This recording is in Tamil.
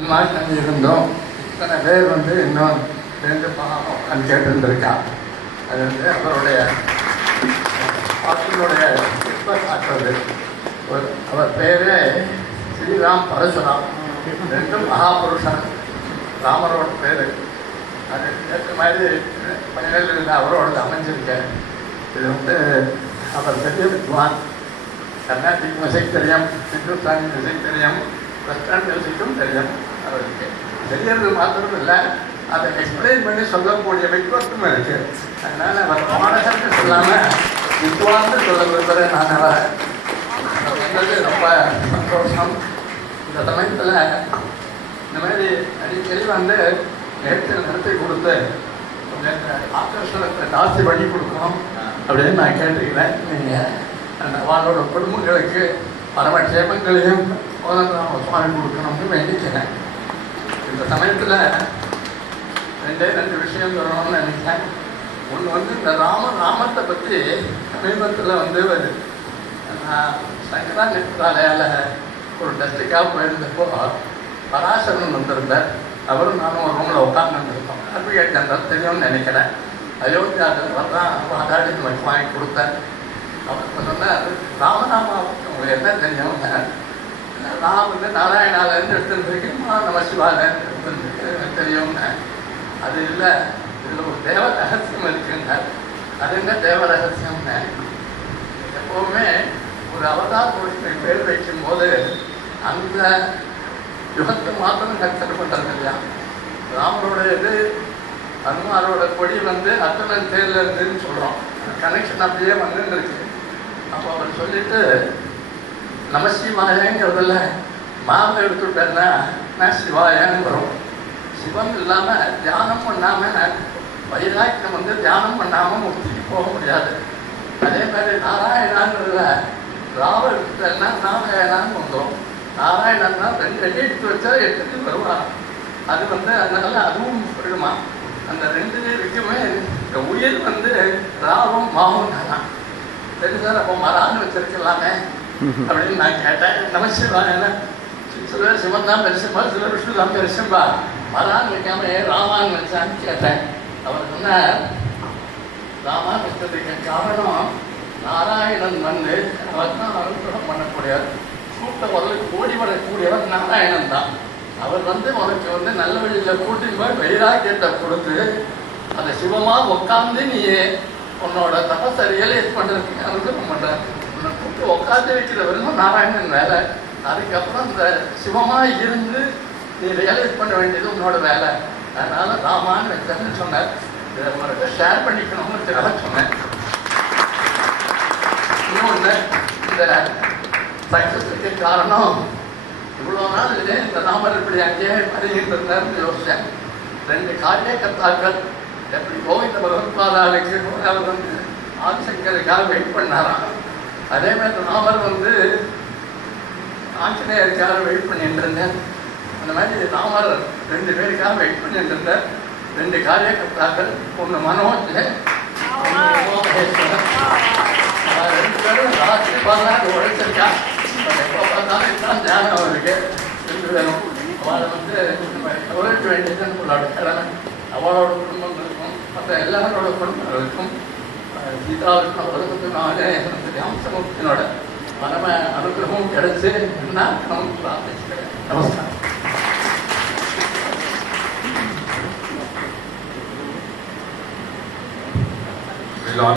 மாற்றம் இருந்தோம். இத்தனை பேர் இன்னும் சேர்ந்து பாடம் கேட்டுருந்துருக்கா. அது அவருடைய பாட்டினுடைய காட்டுறது. அவர் பேரே ஸ்ரீராம் பரசுராம். ரெண்டும் மகாபுருஷன். ராமரோட பேர் அது ஏற்ற மாதிரி 17 அவரோட அமைஞ்சிருக்கேன். இது அவர் பெரிய வித்வான். கர்நாடிக் மியூசிக் தெரியும், ஹிந்துஸ்தானி மியூசிக் தெரியும், வெஸ்டர்ன் மியூசிக்கும் தெரியும். அவருக்கு தெரியறது மாத்திரம் இல்லை, அதை எக்ஸ்பிளைன் பண்ணி சொல்லக்கூடிய வித்வத்தும் இருக்கு. அதனால அவர் மாணகர்னு சொல்லாமல் வித்வான்னு சொல்ல விரும்புகிறேன். நான் அவரை சொன்னது ரொம்ப சந்தோஷம். இந்த சமயத்தில் இந்த மாதிரி அடிக்கடி நேற்று நடத்தி கொடுத்து ஆக்கர்ஷணத்தை ஜாஸ்தி பண்ணி கொடுக்கணும் அப்படின்னு நான் கேட்டுக்கிறேன். நீங்கள் அந்த அவளோட குடும்பங்களுக்கு பரமக்ஷேமங்களையும் சுவாமி கொடுக்கணும்னு வேண்டிக்கிறேன். இந்த சமயத்தில் 2 விஷயம் சொல்லணும்னு நினைக்கிறேன். ஒன்று இந்த ராமத்தை பற்றி சமீபத்தில் நான் சங்கரா நெற்றாலயால் ஒரு டெஸ்ட்டுக்காக போயிருந்தப்போ பராசரன் வந்திருந்தார். அவரும் நானும் ஒரு ரூமில் உட்காந்துருந்தோம். அட்வொகேட் ஜெனரல் தெரியும்னு நினைக்கிறேன். அயோத்தியாவில் வர்றான் வாதாடி நமக்கு வாங்கி கொடுத்தார். அவர் சொன்னார், ராமநாமாவுக்கு உங்களுக்கு என்ன தெரியும்? நான் நாராயணாலேருந்து எடுத்துருக்கேன், நம சிவாலேருந்து எடுத்துருக்கு தெரியும்னு. அது இல்லை, இதில் ஒரு தேவ ரகசியம் இருக்குன்னார். அது என்ன தேவ ரகசியம்னு? எப்போவுமே ஒரு அவதார புருஷனை பேர் வைக்கும்போது அந்த யுகத்தை மாத்திரம் கன்சிடர் பண்ணுறது இல்லையா? ராமரோட இது ஹனுமாரோட கொடி அத்தனை தேர்ல இருந்துன்னு சொல்கிறோம். கனெக்ஷன் அப்படியே இருக்கு. அப்போ அவர் சொல்லிட்டு நம சிவாயங்கிறதுல மாவை எடுத்துட்டேன்னா நான் சிவாயன்னு வரும். சிவம் இல்லாமல் தியானம் பண்ணாமல் வைராக்கியம் தியானம் பண்ணாமல் முக்திக்கு போக முடியாது. அதே மாதிரி நாராயணாங்கிறதுல ராவ எடுத்துட்டேன்னா நாராயணான்னு வந்துடும். நாராயணன்னா 2 அடி எடுத்து வச்சா 8 வருவான். அது அதனால அதுவும் போயிடுமா. அந்த 2 இருக்குமே இந்த உயிர் ராவும் மாவும் தானா சரி சார், அப்போ மரான்னு வச்சிருக்கலாமே அப்படின்னு நான் கேட்டேன். நமசிவாயன சில சிவன் தான் பெருசும்பா, சில விஷ்ணு தான் பெருசும்பா, மரான்னு வைக்காம ராமான்னு வச்சான்னு கேட்டேன். அவர் சொன்னார், ராமான்னு வச்சதுக்கு காரணம் நாராயணன் அவர் தான் அனுகிரகம் பண்ணக்கூடியவர். கூட்ட வரலுக்கு ஓடி வரக்கூடியவர் நாராயணன் தான். அவர் உனக்கு நல்ல வழியில் கூட்டின்னு போய் வைராக்கியத்தை கொடுத்து அந்த சிவமாக உட்காந்து நீ உன்னோட தபஸை ரியலைஸ் பண்ணுறதுக்கு அனுகிரகம் பண்ணுறார். உன்னை கூப்பிட்டு உட்காந்து வைக்கிறவரும் நாராயணன் வேலை. அதுக்கப்புறம் இந்த சிவமாக இருந்து நீ ரியலைஸ் பண்ண வேண்டியது உன்னோட வேலை. அதனால ராமான்னு வச்சேன்னு சொன்னார். இதை உங்கள்கிட்ட ஷேர் பண்ணிக்கணும்னு சொன்னேன். இன்னொன்று, இந்த சக்ஸஸுக்கு காரணம் இவ்வளோ நாள் இந்த ராமர் இப்படி அங்கேயே மறைகிட்டு இருந்தார்னு யோசித்தேன். 2 காரியகர்த்தாக்கள் எப்படி கோவிந்த பகவத்பாதாளுக்கு அவர் ஆதிசங்கருக்காக வெயிட் பண்ணாராம். அதே மாதிரி ராமர் ஆஞ்சநேயருக்காக வெயிட் பண்ணிட்டு இருந்தேன். அந்த மாதிரி ராமர் 2 பேருக்காக வெயிட் பண்ணிட்டு இருந்தார். 2 காரியகர்த்தாக்கள், ஒன்று மனோஜ், 2 பேரும் ராத்திரி 16 உழைச்சிருக்கா. எப்போ பார்த்தாலும் இதுதான் தியானம் அவருக்கு வேணும். அவளை கவனிக்க வேண்டியதுன்னு அவளோட கடமை. அவளோட குடும்பங்களுக்கும் மற்ற எல்லாரோட குடும்பங்களுக்கும் சீதாவிஷ்ணு உலகத்தினாலே அம்சமுத்தினோட பரம அனுகிரகமும் கிடைச்சு என்ன பிரார்த்திச்சுக்கிறேன். நமஸ்காரம்.